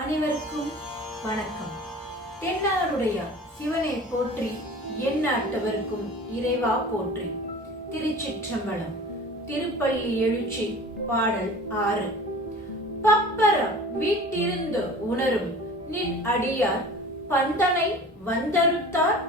அனைவருக்கும் வணக்கம். தென்னாருடைய சிவனை போற்றி எந்நாட்டவருக்கும் இறைவா போற்றி. திருச்சிற்றம்பலம் திருப்பள்ளி எழுச்சி பாடல் ஆறு. பப்பரம் வீட்டிருந்து உணரும் நின் அடியார் பந்தனை வந்தறுத்தார்.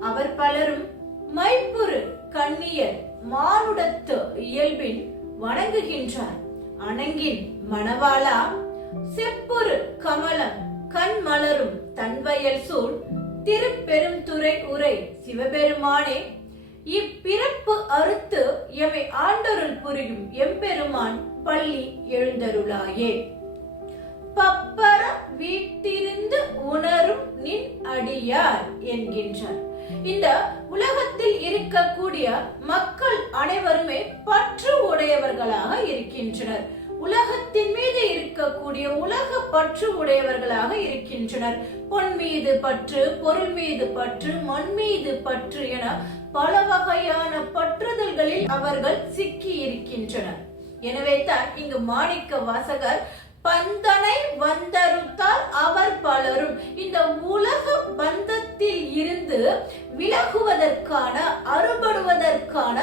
அவர் பலரும் மைப்புறு கண்ணியர் மானுடத்து இயல்பின் வணங்குகின்றார். அணங்கின் மணவாளா செப்புரு கமலம் கண் மலரும் தன்வயல் சூழ் திருப்பெருந்துறை உரை சிவபெருமானே. இப்பிறப்பு அறுத்து எமை ஆண்டொருள் புரியும் எம்பெருமான் பள்ளி எழுந்தருளாயே. பப்பர வீட்டிருந்து உணரும் நின் அடியார் என்கின்றார். இந்த உலகத்தில் இருக்கக்கூடிய மக்கள் அனைவருமே பற்று உடையவர்களாக இருக்கின்றனர். உலகத்தின் மீது கூடிய உலக பற்று உடையவர்களாக இருக்கின்றனர். பொன் மீது பற்று பொருள் மீது பற்று மண் மீது பற்று என பல வகையான பற்றுதல்களில் அவர்கள் சிக்கி இருக்கின்றனர். எனவே தான் இங்கு மாணிக்க வாசகர் பந்தனை வந்தறுத்தால் அவர் பலரும். இந்த உலக பந்தத்தில் இருந்து விலகுவதற்கான அறுபடுவதற்கான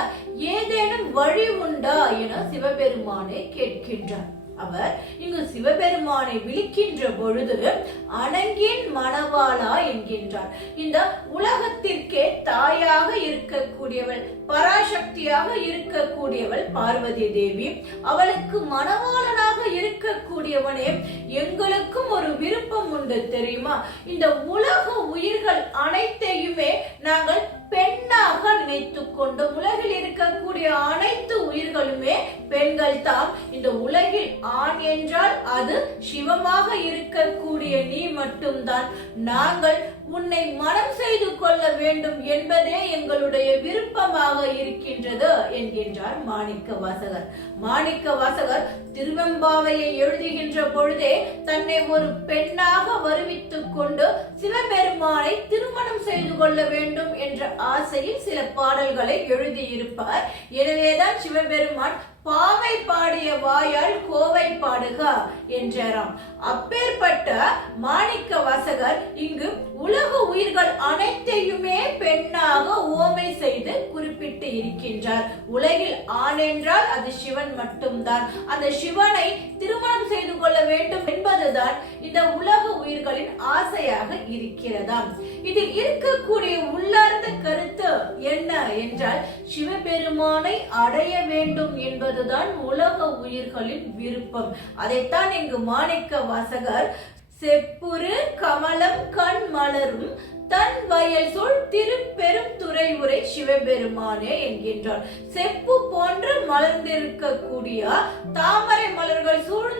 ஏதேனும் வழி உண்டா என சிவபெருமானே கேட்கின்றார். அவர் இங்கு சிவபெருமானை விழிக்கின்ற பொழுது அணங்கின் மணவாளா என்கின்றார். இந்த உலகத்திற்கே தாயாக இருக்கக்கூடியவள் பராசக்தியாக இருக்கக்கூடியவள் பார்வதி தேவி. அவளுக்கு மணவாளனாக இருக்கக்கூடியவனே எங்களுக்கும் ஒரு விருப்பம் உண்டு தெரியுமா? இந்த உலக உயிர்கள் அனைத்தையுமே நாங்கள் பெண்ணாக நினைத்து கொண்டு உலகில் இருக்கக்கூடிய அனைத்து உயிர்களுமே பெண்கள் தான் இந்த உலகில் ஆண் என்றால் அது சிவமாக இருக்கக்கூடிய நீ மட்டும்தான். நாங்கள் உன்னை மனம் செய்து கொள்ள வேண்டும் என்பதே எங்களுடைய விருப்பமாக இருக்கின்றது என்கின்றார் மாணிக்க வாசகர் மாணிக்க வாசகர் திருவெம்பாவையை எழுதுகின்ற பொழுதே தன்னை ஒரு பெண்ணாக வருவித்துக் கொண்டு சிவபெருமானை திருமணம் செய்து கொள்ள வேண்டும் என்ற ஆசையில் சில பாடல்களை எழுதியிருப்பார். எனவேதான் சிவபெருமான் பாவை பாடிய வாயால் கோவை பாடுக என்றாராம். அப்பேற்பட்ட மாணிக்க வாசகர் இங்கு உலக உயிர்கள் அனைத்தையுமே பெண்ணாக ஓமை செய்து குறிப்பிட்டு இருக்கின்றார். உலகில் ஆண் என்றால் அது சிவன் மட்டும்தான். அந்த சிவனை திருமணம் செய்து கொள்ள வேண்டும் என்பதுதான் இந்த உலக உயிர்களின் ஆசையாக இருக்கிறதாம். இதில் இருக்கக்கூடிய உள்ளார்ந்த கருத்து என்ன என்றால் சிவபெருமானை அடைய வேண்டும் என்பது என்பதுதான் உலக உயிர்களின் விருப்பம். அதைத்தான் இங்கு மாணிக்க வாசகர் செப்புரு கமலம் கண் மலரும் தன் வயல் சொல் திருப்பெரும் துறை உரை சிவபெருமானே என்கின்றார். செப்பு போன்று மலர்ந்திருக்கக்கூடிய தாமரை மலர்கள் சூழ்ந்த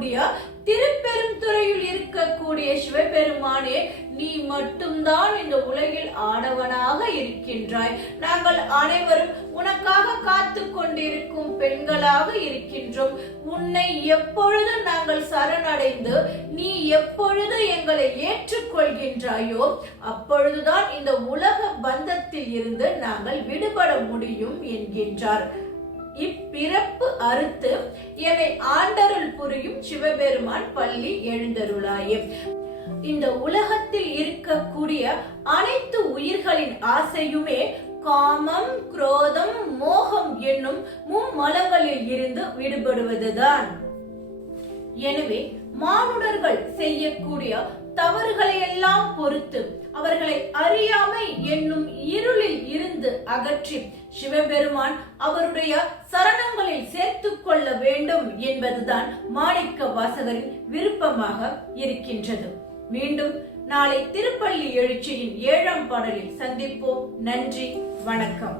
இருக்கக்கூடிய திருப்பெருந்துறையில் இருக்கக்கூடிய சிவபெருமானே நீ மட்டும்தான் இந்த உலகில் ஆடவனாக இருக்கின்றாய். நாங்கள் அனைவரும் உனக்காக காத்து கொண்டிருக்கும் பெண்களாக இருக்கின்றோம். உன்னை எப்பொழுது நாங்கள் சரணடைந்து நீ எப்பொழுது எங்களை ஏற்றுக்கொள்கின்றாயோ அப்பொழுதுதான் இந்த உலக பந்தத்தில் இருந்து நாங்கள் விடுபட முடியும் என்கின்றார். இப்பிறப்பு அறுத்து என்னை ஆண்டருள் புரியும் சிவபெருமான் பள்ளி எழுந்தருளாயே. இந்த உலகத்தில் இருக்கக்கூடிய அனைத்து உயிர்களின் ஆசையுமே காமம் குரோதம் மோகம் என்னும் மும்மலங்களில் இருந்து விடுபடுவதுதான். எனவே மானுடர்கள் செய்யக்கூடிய தவறுகளை எல்லாம் பொறுத்து அவர்களை அறியாமை என்னும் இருளில் இருந்து அகற்றி சிவபெருமான் அவருடைய சரணங்களில் சேர்த்துக் கொள்ள வேண்டும் என்பதுதான் மாணிக்க வாசகரின் விருப்பமாக இருக்கின்றது. மீண்டும் நாளை திருப்பள்ளி எழுச்சியின் ஏழாம் பாடலில் சந்திப்போம். நன்றி வணக்கம்.